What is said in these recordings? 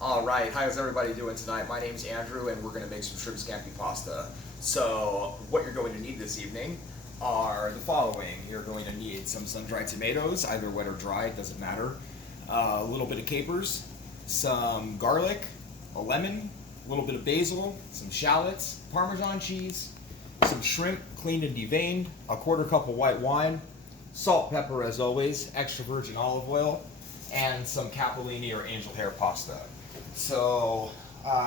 All right, how's everybody doing tonight? My name's Andrew, and we're going to make some shrimp scampi pasta. So, what you're going to need this evening are the following. You're going to need some sun-dried tomatoes, either wet or dry, it doesn't matter. A little bit of capers, some garlic, a lemon, a little bit of basil, some shallots, Parmesan cheese, some shrimp cleaned and deveined, a quarter cup of white wine, salt, pepper as always, extra virgin olive oil, and some capellini or angel hair pasta. So,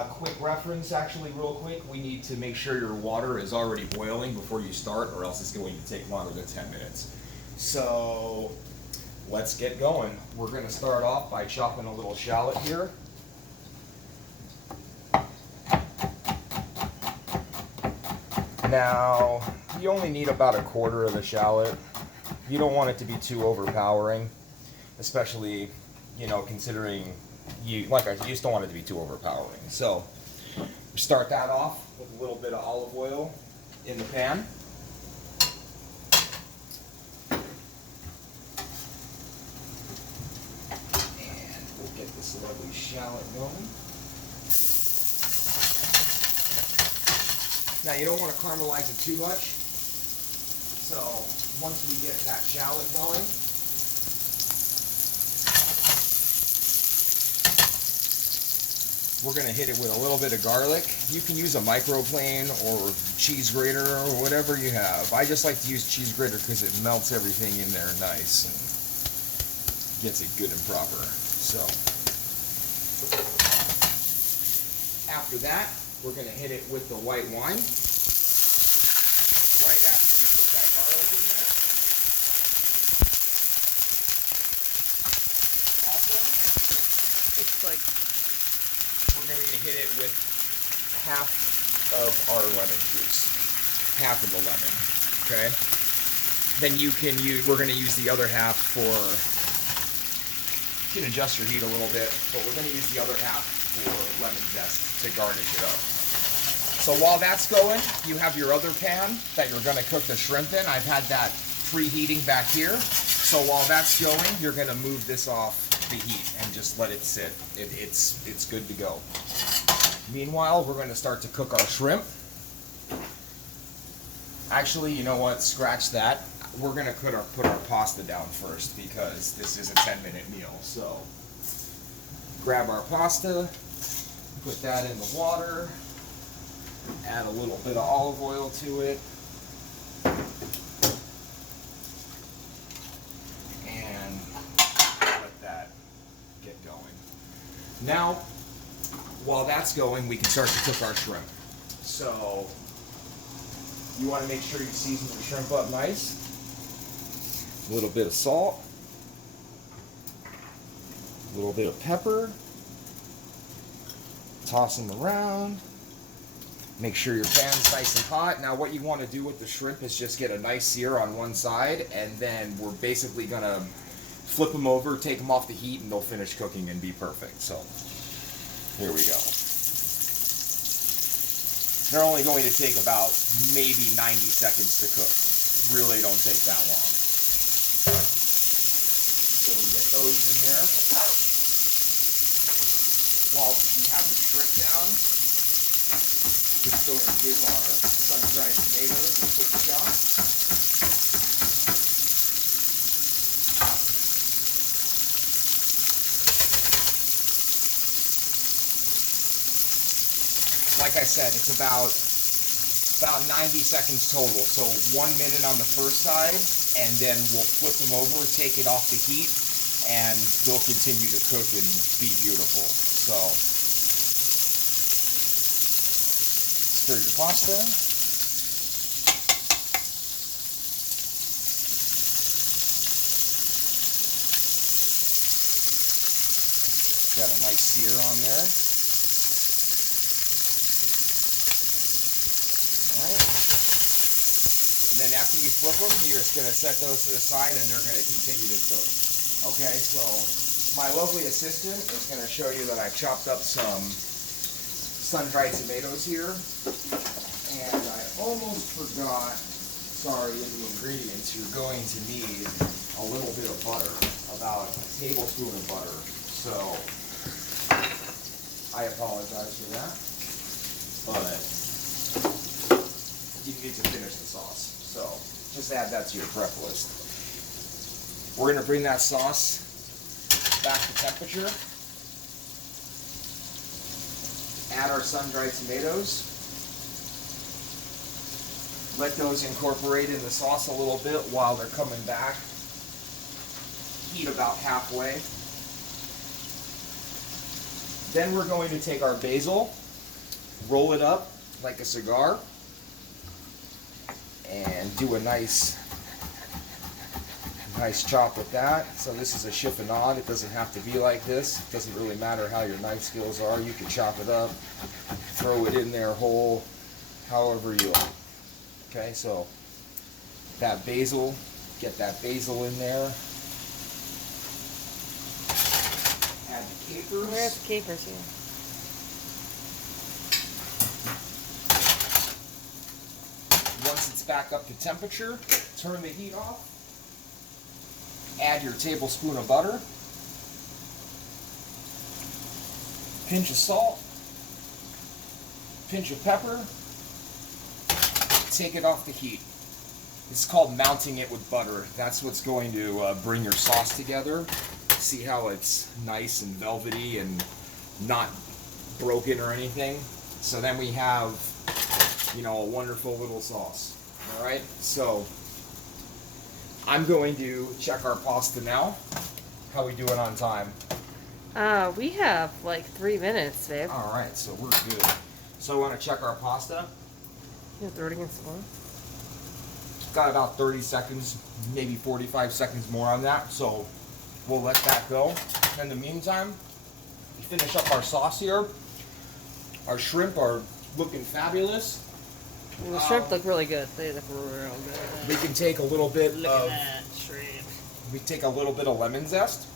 quick reference, actually real quick, we need to make sure your water is already boiling before you start, or else it's going to take longer than 10 minutes. So, let's get going. We're going to start off by chopping a little shallot here. Now, you only need about a quarter of the shallot. You don't want it to be too overpowering, especially, considering you just don't want it to be too overpowering. So, start that off with a little bit of olive oil in the pan. And we'll get this lovely shallot going. Now, you don't want to caramelize it too much. So, once we get that shallot going, we're going to hit it with a little bit of garlic. You can use a microplane or cheese grater or whatever you have. I just like to use cheese grater because it melts everything in there nice and gets it good and proper. So, after that, we're going to hit it with the white wine. Right after you put that garlic in there. Also, It's like, we're going to hit it with half of our lemon juice. Half of the lemon. Okay? Then we're going to use the other half for, you can adjust your heat a little bit, but we're going to use the other half for lemon zest to garnish it up. So while that's going, you have your other pan that you're going to cook the shrimp in. I've had that preheating back here. So while that's going, you're going to move this off the heat and just let it sit. It's good to go. Meanwhile, we're going to start to cook our shrimp. Actually, you know what? Scratch that. We're going to put our pasta down first because this is a 10-minute meal. So grab our pasta, put that in the water. Add a little bit of olive oil to it. And let that get going. Now, while that's going, we can start to cook our shrimp. So, you want to make sure you season your shrimp up nice. A little bit of salt. A little bit of pepper. Toss them around. Make sure your pan's nice and hot. Now what you want to do with the shrimp is just get a nice sear on one side, and then we're basically going to flip them over, take them off the heat, and they'll finish cooking and be perfect. So, here we go. They're only going to take about maybe 90 seconds to cook. Really don't take that long. So we get those in there. While we have the shrimp down, just going to give our sun-dried tomatoes a quick shot. Like I said, it's about 90 seconds total. So 1 minute on the first side, and then we'll flip them over, take it off the heat, and they'll continue to cook and be beautiful. So, stir your pasta. Got a nice sear on there. Alright. And then after you flip them, you're just going to set those to the side and they're going to continue to cook. Okay, so my lovely assistant is going to show you that I chopped up some sun-dried tomatoes here. And I almost forgot, sorry, in the ingredients, you're going to need a little bit of butter, about a tablespoon of butter. So I apologize for that. But you need to finish the sauce. So just add that to your prep list. We're going to bring that sauce back to temperature. Add our sun-dried tomatoes. Let those incorporate in the sauce a little bit while they're coming back. Heat about halfway. Then we're going to take our basil, roll it up like a cigar, and do a nice chop with that. So this is a chiffonade. It doesn't have to be like this. It doesn't really matter how your knife skills are. You can chop it up, throw it in there whole, however you like. Okay, so that basil, get that basil in there. Add the capers. Where's the capers here? Once it's back up to temperature, turn the heat off. Add your tablespoon of butter. Pinch of salt. Pinch of pepper. Take it off the heat. It's called mounting it with butter. That's what's going to bring your sauce together. See how it's nice and velvety and not broken or anything. So then we have, you know, a wonderful little sauce. All right. So I'm going to check our pasta now. How we doing on time? We have like 3 minutes, babe. All right. So we're good. So I want to check our pasta. You throw it against the wall. Got about 30 seconds, maybe 45 seconds more on that, so we'll let that go. In the meantime, we finish up our sauce here. Our shrimp are looking fabulous. Well, the shrimp look really good. They look real good. We can take a little bit Look of at that shrimp. we take a little bit of lemon zest.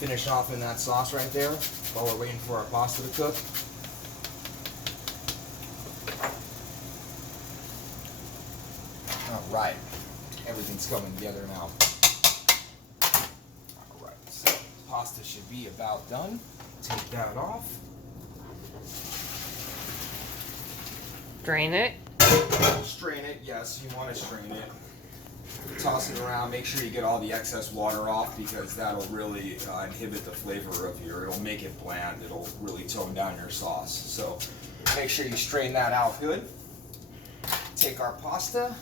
Finish off in that sauce right there while we're waiting for our pasta to cook. Alright, everything's coming together now. Alright, so pasta should be about done. Take that off. Drain it. Strain it, yes, you want to strain it. Toss it around, make sure you get all the excess water off because that'll really inhibit the flavor of it'll make it bland, it'll really tone down your sauce. So make sure you strain that out good. Take our pasta.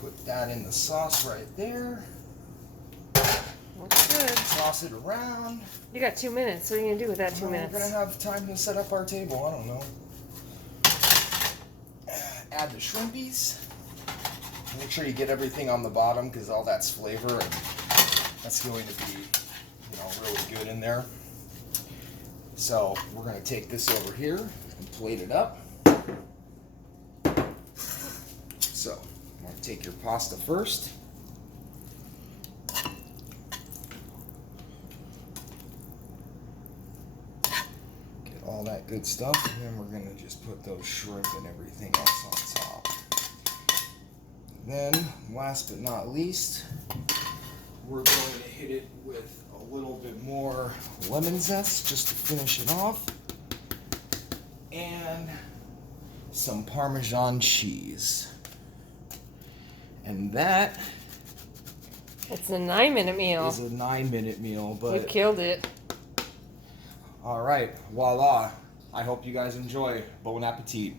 Put that in the sauce right there. Looks good. Toss it around. You got 2 minutes. What are you gonna do with that 2 minutes? We're gonna have time to set up our table. I don't know. Add the shrimpies. Make sure you get everything on the bottom because all that's flavor and that's going to be, you know, really good in there. So we're gonna take this over here and plate it up. So I'm gonna take your pasta first. Get all that good stuff, and then we're gonna just put those shrimp and everything else on top. Then, last but not least, we're going to hit it with a little bit more lemon zest just to finish it off. And some Parmesan cheese. And that It's a 9-minute meal. is a 9-minute meal, but You killed it. all right, voila. I hope you guys enjoy. Bon appetit.